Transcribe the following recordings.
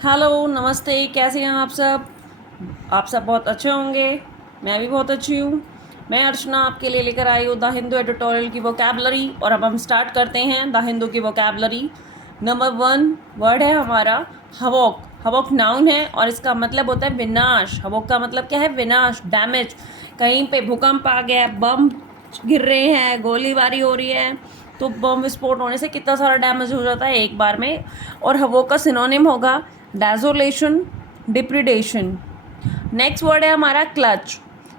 Hello, नमस्ते। कैसे हैं आप सब? आप सब बहुत अच्छे होंगे। मैं भी बहुत अच्छी हूँ। मैं अर्चना आपके लिए लेकर आई हूँ द हिंदू एडिटोरियल की वोकैबलरी, और अब हम स्टार्ट करते हैं द हिंदू की वोकैबलरी। नंबर 1 वर्ड है हमारा हवोक। हवोक नाउन है और इसका मतलब होता है विनाश। हवोक का मतलब क्या है? विनाश, डैमेज। कहीं पे भूकंप आ गया, बम गिर रहे हैं, गोलीबारी हो रही है, तो बम विस्फोट होने से कितना सारा डैमेज हो जाता है एक बार में। और हवोक का सिनोनिम होगा डेजोलेशन, डिप्रिडेशन। नेक्स्ट वर्ड है हमारा क्लच।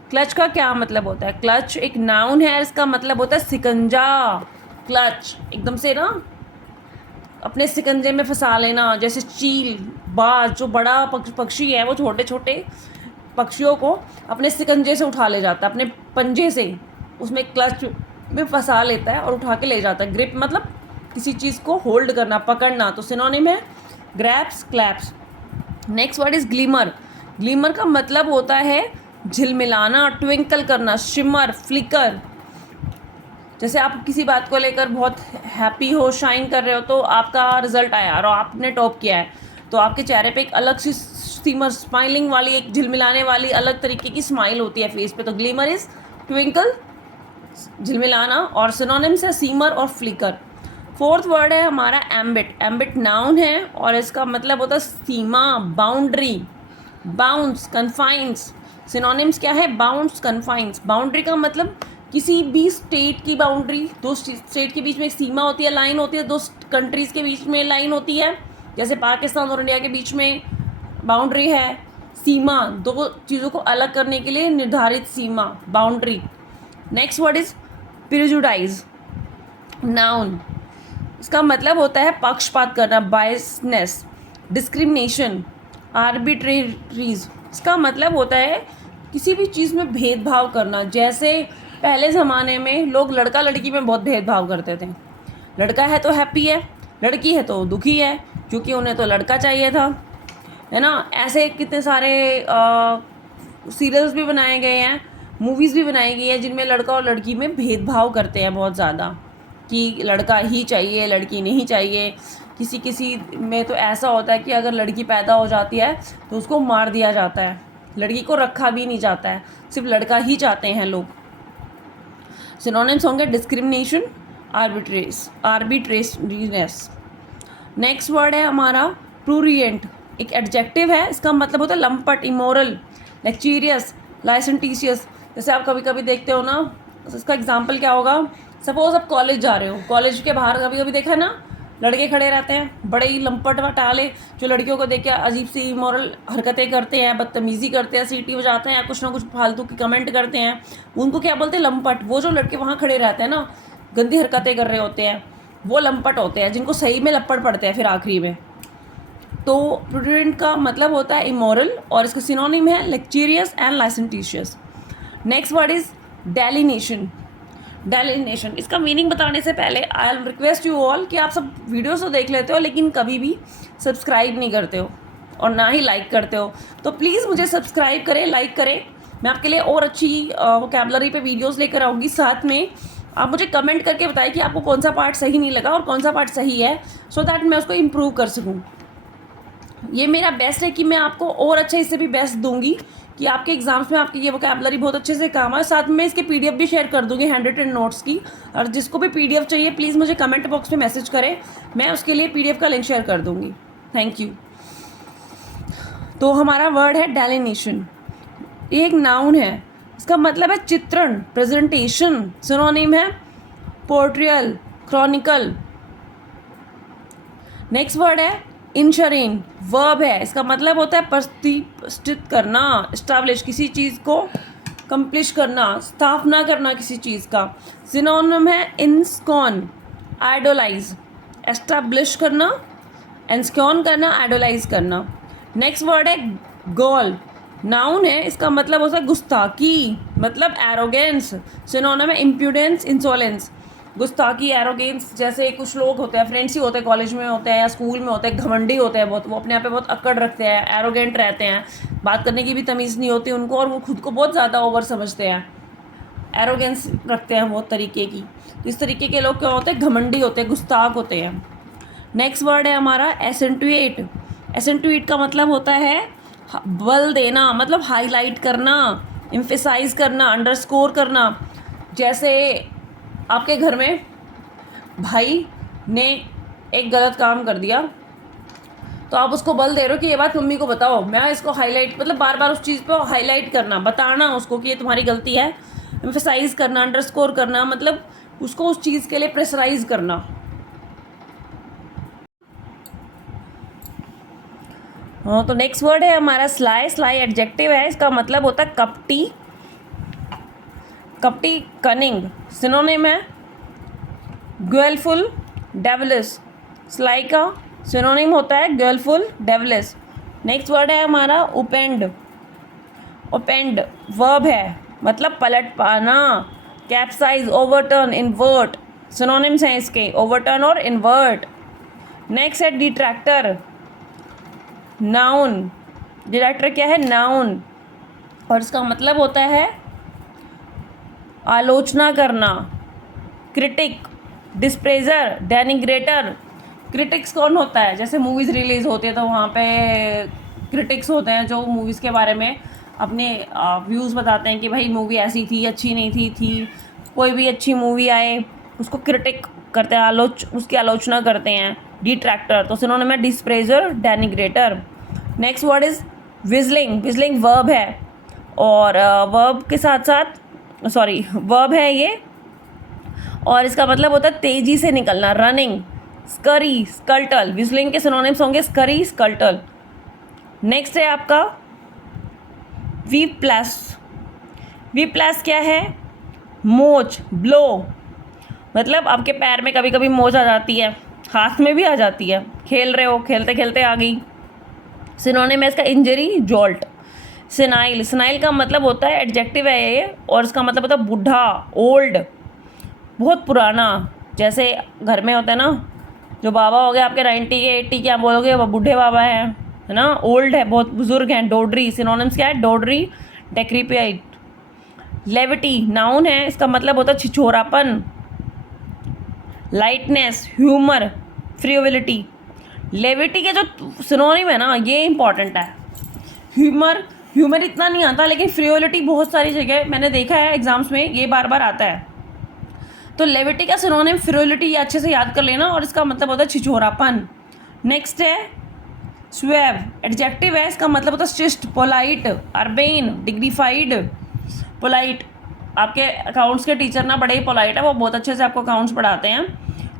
क्लच का क्या मतलब होता है? क्लच एक नाउन है, इसका मतलब होता है सिकंजा। क्लच एकदम से ना अपने सिकंजे में फंसा लेना, जैसे चील, बाज, जो बड़ा पक्षी है वो छोटे छोटे पक्षियों को अपने सिकंजे से उठा ले जाता है, अपने पंजे से उसमें क्लच में फंसा लेता है और उठा के ले जाता है। ग्रिप मतलब किसी चीज़ को होल्ड करना, पकड़ना, तो सिनोनिम है grasps, clasps. Next word is glimmer. Glimmer का मतलब होता है झिलमिलाना, ट्विंकल करना, शिमर, फ्लिकर। जैसे आप किसी बात को लेकर बहुत हैप्पी हो, शाइन कर रहे हो, तो आपका रिजल्ट आया और आपने टॉप किया है, तो आपके चेहरे पे एक अलग सी सीमर, स्माइलिंग वाली, एक झिलमिलाने वाली अलग तरीके की स्माइल होती है फेस पे। तो ग्लीमर इज ट्विंकल, झिलमिलाना, और सिनोनिम्स है सीमर और फ्लिकर। फोर्थ वर्ड है हमारा एम्बिट। एम्बिट नाउन है और इसका मतलब होता है सीमा, बाउंड्री, बाउंस, कन्फाइंस। सिनोनिम्स क्या है? Bounce, confines. बाउंड्री का मतलब किसी भी स्टेट की बाउंड्री, दो स्टेट के बीच में एक सीमा होती है, लाइन होती है, दो कंट्रीज के बीच में लाइन होती है, जैसे पाकिस्तान और इंडिया के बीच में बाउंड्री है। सीमा, दो चीज़ों को अलग करने के लिए निर्धारित सीमा, boundary. Next word is prejudice. Noun, इसका मतलब होता है पक्षपात करना, बायसनेस, डिस्क्रिमिनेशन, आर्बिट्रेरीज। इसका मतलब होता है किसी भी चीज़ में भेदभाव करना। जैसे पहले ज़माने में लोग लड़का लड़की में बहुत भेदभाव करते थे। लड़का है तो हैप्पी है, लड़की है तो दुखी है, क्योंकि उन्हें तो लड़का चाहिए था, है ना। ऐसे कितने सारे सीरियल्स भी बनाए गए हैं, मूवीज़ भी बनाई गई है, जिनमें लड़का और लड़की में भेदभाव करते हैं बहुत ज़्यादा, कि लड़का ही चाहिए, लड़की नहीं चाहिए। किसी किसी में तो ऐसा होता है कि अगर लड़की पैदा हो जाती है तो उसको मार दिया जाता है, लड़की को रखा भी नहीं जाता है, सिर्फ लड़का ही चाहते हैं लोग। सिनोनिम्स होंगे डिस्क्रिमिनेशन, आर्बिट्रेरीनेस। नेक्स्ट वर्ड है हमारा प्रूरियंट। एक एडजेक्टिव है, इसका मतलब होता है लंपट, इमोरल, लेक्चरियस, लाइसेंटिशियस। जैसे आप कभी कभी देखते हो ना, इसका एग्जांपल क्या होगा? सपोज आप कॉलेज जा रहे हो, कॉलेज के बाहर कभी कभी देखा है ना, लड़के खड़े रहते हैं बड़े ही लंपट वटाले, जो लड़कियों को देख के अजीब सी इमोरल हरकतें करते हैं, बदतमीजी करते हैं, सीटी बजाते हैं या कुछ ना कुछ फालतू की कमेंट करते हैं। उनको क्या बोलते हैं? लंपट। वो जो लड़के वहाँ खड़े रहते हैं ना, गंदी हरकतें कर रहे होते हैं, वो लंपट होते हैं, जिनको सही में लपड़ पड़ते हैं फिर आखिरी में। तो प्रूडेंट का मतलब होता है इमोरल, और इसका सिनोनिम है lecherous and licentious. Next word is delineation. Delineation, इसका मीनिंग बताने से पहले I will request you all कि आप सब वीडियोस तो देख लेते हो लेकिन कभी भी सब्सक्राइब नहीं करते हो और ना ही लाइक करते हो, तो प्लीज़ मुझे सब्सक्राइब करें, लाइक करें। मैं आपके लिए और अच्छी वोकैबलरी पे वीडियोस लेकर आऊँगी। साथ में आप मुझे कमेंट करके बताएं कि आपको कौन सा पार्ट सही नहीं लगा और कौन सा पार्ट सही है, सो दैट मैं उसको इम्प्रूव कर सकूँ। ये मेरा बेस्ट है कि मैं आपको और अच्छा इससे भी बेस्ट दूंगी कि आपके एग्जाम्स में आपकी ये वोकैबलरी बहुत अच्छे से काम आए। साथ में इसके पीडीएफ भी शेयर कर दूंगी, हैंड रिटन नोट्स की। और जिसको भी पीडीएफ चाहिए प्लीज़ मुझे कमेंट बॉक्स में मैसेज करें, मैं उसके लिए पीडीएफ का लिंक शेयर कर दूंगी। Thank you. तो हमारा वर्ड है डेलिनेशन। ये एक नाउन है, इसका मतलब है चित्रण, प्रेजेंटेशन। सिनोनिम है पोर्ट्रियल, क्रॉनिकल। नेक्स्ट वर्ड है इंशरेन। वर्ब है, इसका मतलब होता है प्रतिष्ठित करना, स्टैब्लिश, किसी चीज़ को कंप्लीश करना, स्थापना करना किसी चीज़ का। सिनोनिम है इंस्कॉन, आइडोलाइज, एस्टैब्लिश करना, एंस्कॉन करना, आइडोलाइज करना। नेक्स्ट वर्ड है गॉल। नाउन है, इसका मतलब होता है गुस्ताखी, मतलब एरोगेंस। सिनोनिम है इम्प्यूडेंस, इंसोलेंस। गुस्ताखी, एरोगेंस। जैसे कुछ लोग होते हैं, फ्रेंड्स ही होते हैं, कॉलेज में होते हैं या स्कूल में होते हैं, घमंडी होते हैं बहुत, वो अपने आप पे बहुत अकड़ रखते हैं, एरोगेंट रहते हैं, बात करने की भी तमीज़ नहीं होती उनको, और वो खुद को बहुत ज़्यादा ओवर समझते हैं, एरोगेंस रखते हैं बहुत तरीके की। इस तरीके के लोग क्या होते हैं? घमंडी होते हैं, गुस्ताख होते हैं। नेक्स्ट वर्ड है हमारा एसेंटुएट। एसेंटुएट का मतलब होता है बल देना, मतलब हाईलाइट करना, एम्फेसाइज करना, अंडरस्कोर करना। जैसे आपके घर में भाई ने एक गलत काम कर दिया, तो आप उसको बल दे रहे हो कि ये बात मम्मी को बताओ, मैं इसको हाईलाइट, मतलब बार बार उस चीज़ पे हाईलाइट करना, बताना उसको कि ये तुम्हारी गलती है, एम्फेसाइज करना, अंडरस्कोर करना, मतलब उसको उस चीज़ के लिए प्रेशराइज करना। हाँ, तो नेक्स्ट वर्ड है हमारा स्लाई। स्लाई एडजेक्टिव है, इसका मतलब होता है कपटी, कपटी कनिंग। सिनोनिम है गुएलफुल, डेविलिश। स्लाई का सिनोनिम होता है गुएलफुल, डेविलिश। नेक्स्ट वर्ड है हमारा ओपेंड। ओपेंड वर्ब है, मतलब पलट पाना, कैप्साइज, ओवरटर्न, इन्वर्ट। सिनोनिम्स हैं इसके, ओवरटर्न और इन्वर्ट। नेक्स्ट है डिट्रैक्टर, नाउन। डिट्रैक्टर क्या है? नाउन, और इसका मतलब होता है आलोचना करना। क्रिटिक, डिस्प्रेजर, डेनिग्रेटर। क्रिटिक्स कौन होता है? जैसे मूवीज़ रिलीज़ होती है तो वहाँ पे क्रिटिक्स होते हैं जो मूवीज़ के बारे में अपने व्यूज़ बताते हैं कि भाई मूवी ऐसी थी, अच्छी नहीं थी। कोई भी अच्छी मूवी आए उसको क्रिटिक करते हैं, उसकी आलोचना करते हैं। डिट्रैक्टर तो सिनोनिम है dispraiser, denigrator. Next word is wheedling. Wheedling verb है, और वर्ब के साथ साथ वर्ब है ये, और इसका मतलब होता है तेज़ी से निकलना, रनिंग। स्करी, स्कल्टल। विजलिंग के सिनोनिम्स होंगे स्करी, स्कल्टल। नेक्स्ट है आपका वीप प्लस। वीप प्लस क्या है? मोच, ब्लो। मतलब आपके पैर में कभी कभी मोच आ जाती है, हाथ में भी आ जाती है, खेल रहे हो, खेलते खेलते आ गई। सिनोनिम है इसका इंजरी, जॉल्ट। सिनाइल। सिनाइल का मतलब होता है एडजेक्टिव है ये, और इसका मतलब होता है बूढ़ा, ओल्ड, बहुत पुराना। जैसे घर में होता है ना, जो बाबा हो गए आपके 90 के 80 के, आप बोलोगे वो बूढ़े बाबा हैं, है ना, ओल्ड है, बहुत बुजुर्ग हैं। डोडरी। सिनोनिम्स क्या है? डोडरी, डेक्रीपिएट। लेविटी नाउन है, इसका मतलब होता है छिछोरापन। Lightness, humour, frivolity. लेविटी के जो सिनोनिम है ना, ये इंपॉर्टेंट है। ह्यूमर, ह्यूमर इतना नहीं आता, लेकिन फ्रीविलिटी बहुत सारी जगह मैंने देखा है एग्जाम्स में, ये बार बार आता है। तो लेविटी का सिनोनिम फ्रीविलिटी, ये अच्छे से याद कर लेना, और इसका मतलब होता है छिछोरापन। नेक्स्ट है स्वेव। एडजेक्टिव है, इसका मतलब होता है शिष्ट, पोलाइट, अर्बेन, डिग्निफाइड। पोलाइट, आपके अकाउंट्स के टीचर ना बड़े ही पोलाइट है, वो बहुत अच्छे से आपको अकाउंट्स पढ़ाते हैं,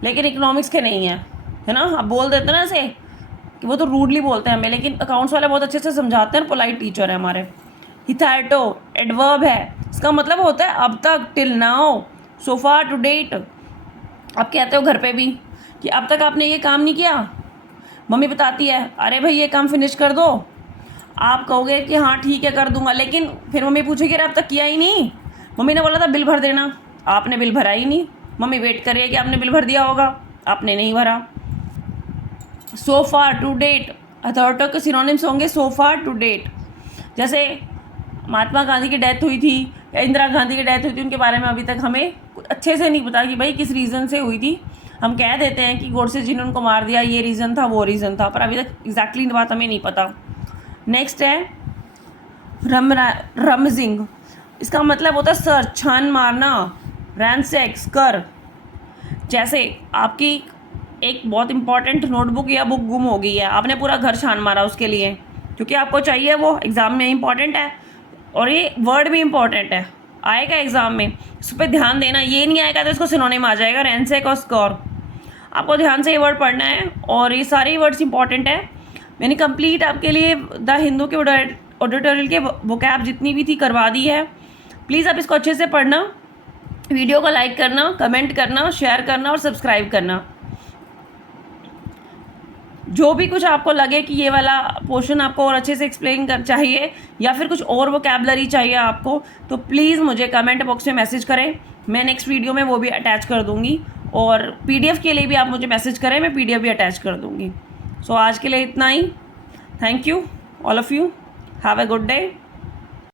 लेकिन इकोनॉमिक्स के नहीं है, है ना। आप बोल देते हैं ना ऐसे कि वो तो रूडली बोलते हैं हमें, लेकिन अकाउंट्स वाले बहुत अच्छे से समझाते हैं, पोलाइट टीचर है हमारे। हिथैटो एडवर्ब है, इसका मतलब होता है अब तक, till now, so far, to date. आप कहते हो घर पे भी कि अब तक आपने ये काम नहीं किया, मम्मी बताती है अरे भाई ये काम फिनिश कर दो, आप कहोगे कि हाँ ठीक है कर दूंगा, लेकिन फिर मम्मी पूछेगी अरे अब तक किया ही नहीं, मम्मी ने बोला था बिल भर देना, आपने बिल भरा ही नहीं, मम्मी वेट कर रही है कि आपने बिल भर दिया होगा, आपने नहीं भरा। सो फार, टू डेट। अथॉरिटी के सिनोनिम्स होंगे सो फार, टू डेट। जैसे महात्मा गांधी की डेथ हुई थी या इंदिरा गांधी की डेथ हुई थी, उनके बारे में अभी तक हमें कुछ अच्छे से नहीं पता कि भाई किस रीज़न से हुई थी। हम कह देते हैं कि गोडसे जी ने उनको मार दिया, ये रीज़न था, वो रीज़न था, पर अभी तक एग्जैक्टली बात हमें नहीं पता। नेक्स्ट है रमजिंग। इसका मतलब होता है सर्च, छान मारना, रैंसैक, कर। जैसे आपकी एक बहुत इंपॉर्टेंट नोटबुक या बुक गुम हो गई है, आपने पूरा घर छान मारा उसके लिए, क्योंकि आपको चाहिए, वो एग्ज़ाम में इंपॉर्टेंट है, और ये वर्ड भी इंपॉर्टेंट है, आएगा एग्ज़ाम में, इस पर ध्यान देना। ये नहीं आएगा तो इसको सिनोनिम आ जाएगा, रैंसैक और स्कोर। आपको ध्यान से ये वर्ड पढ़ना है, और ये सारे वर्ड्स इंपॉर्टेंट है। मैंने कंप्लीट आपके लिए द हिंदू के ऑडिटोरियल के वोकैब जितनी भी थी करवा दी है। प्लीज़ आप इसको अच्छे से पढ़ना, वीडियो को लाइक करना, कमेंट करना, शेयर करना और सब्सक्राइब करना। जो भी कुछ आपको लगे कि ये वाला पोर्शन आपको और अच्छे से एक्सप्लेन कर चाहिए, या फिर कुछ और वोकैबलरी चाहिए आपको, तो प्लीज़ मुझे कमेंट बॉक्स में मैसेज करें, मैं नेक्स्ट वीडियो में वो भी अटैच कर दूँगी, और पीडीएफ के लिए भी आप मुझे मैसेज करें, मैं पीडीएफ भी अटैच कर दूँगी। सो आज के लिए इतना ही। Thank you all of you, have a good day.